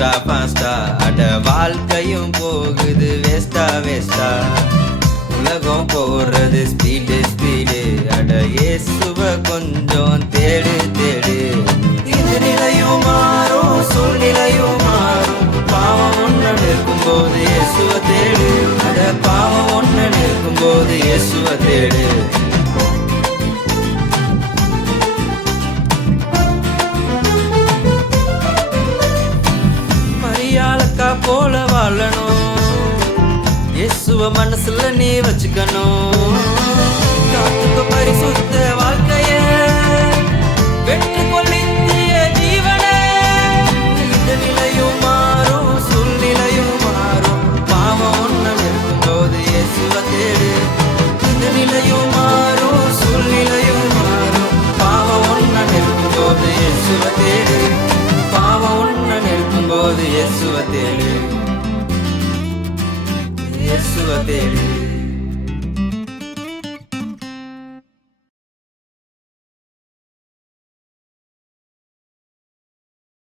ஃபாஸ்டா அட வாழ்க்கையும் போகுது வேஸ்டா உலகம் போறது ஸ்பீடு அட இயேசுவ கொஞ்சம் தேடு இது நிலையும் மாறும் சூழ்நிலையும் மாறும் பாவம் ஒன்று நிற்கும்போது இயேசுவ தேடு அட பாவம் ஒன்று நிற்கும்போது இயேசுவ தேடு மரியாளக்கா போல வாழணும் இயேசுவ மனசுல நீ வச்சுக்கணும் காத்துக்கு பரிசுத்த வாழ்க்கைய வெற்றி கொள்ளிய ஜீவனே இந்த நிலையும் மாறும் சூழ்நிலையும் மாறும் பாவம் ஒன்று நிற்கும்போது இயேசுவ தேடு இந்த நிலையும் மாறும் சூழ்நிலையும் மாறும் பாவம் ஒன்று நிற்கும்போது இயேசுவ தேடு பாவம் ஒன்று நிற்கும்போது இயேசுவ தேடு இயேசுவ தேடு